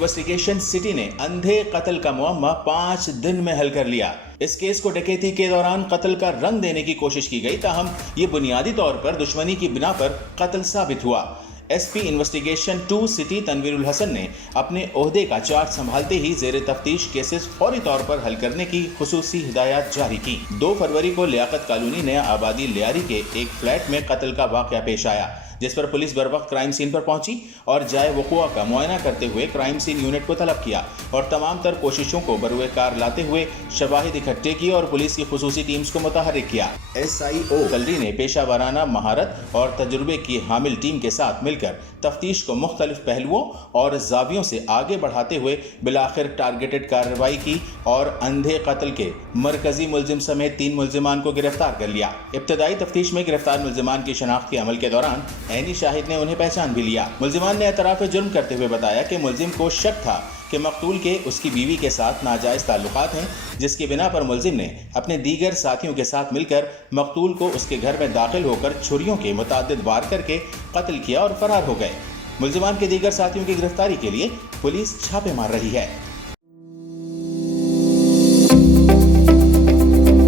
Investigation city ने अंधे कत्ल का मुअम्मा 5 दिन में हल कर लिया। इस केस को डकैती के दौरान कत्ल का रंग देने की कोशिश की गई, ताहम ये बुनियादी तौर पर दुश्मनी की बिना पर कत्ल साबित हुआ। SP investigation 2 city Tanveerul Hasan ने अपने ओहदे का चार्ज संभालते ही जेर तफ्तीश केसेस फौरी तौर पर हल करने की खुसूसी हिदायत जारी की। 2 फरवरी को लियाकत कॉलोनी नया आबादी लियारी के एक फ्लैट में कत्ल का वाकया पेश आया, जिस पर पुलिस बर वक्त क्राइम सीन पर पहुंची और जाए वक़ुआ का मुआयना करते हुए क्राइम सीन यूनिट को तलब किया और तमाम तर कोशिशों को बरुए कार लाते हुए शवाहिद इकट्ठे किए और पुलिस की खुसूसी टीम्स को मुतहर्रिक किया। SIO कलरी ने पेशा वाराना महारत और तजुर्बे की हामिल टीम के साथ मिलकर तफ्तीश को मुख्तलिफ पहलुओं और जावियों से आगे बढ़ाते हुए बिलाखिर टारगेटेड कार्रवाई की और अंधे कत्ल के मरकजी मुलजिम समेत 3 मुलजिमान को गिरफ्तार कर लिया। इब्तदाई तफ्तीश में गिरफ्तार मुलजिमान की शनाख्त के अमल के दौरान ऐनी शाहिद ने उन्हें पहचान भी लिया। मुलजिमान ने एतराफ़ जुर्म करते हुए बताया कि मुलजिम को शक था कि मकतूल के उसकी बीवी के साथ नाजायज़ ताल्लुकात हैं, जिसकी बिना पर मुलजिम ने अपने दीगर साथियों के साथ मिलकर मकतूल को उसके घर में दाखिल होकर छुरियों के मुतअद्दिद वार करके कत्ल किया और फरार हो गए। मुलजिमान के दीगर साथियों की गिरफ्तारी के लिए पुलिस छापे मार रही है।